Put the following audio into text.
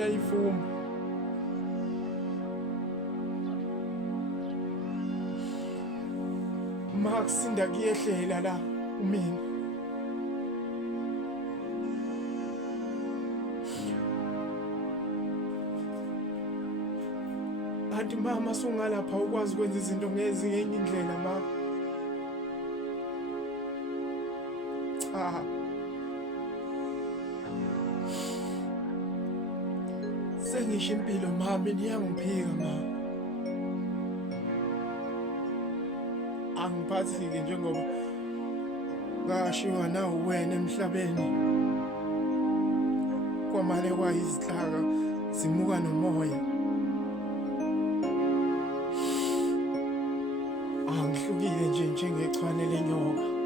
ngishayela ivumbi. Makusinda kuyehlela la umina. Kanti mama sungalapha ukwazi ukwenza izinto ngezinye indlela mama. Cha. Sengisho impilo mama niyangiphika mama. Angiphathi-ke njengoba ngashiwa nawe wena emhlabeni. Kwamale kwayizihlaka zimuka nomoya. Angihlukile nje njengechwane lenyoka.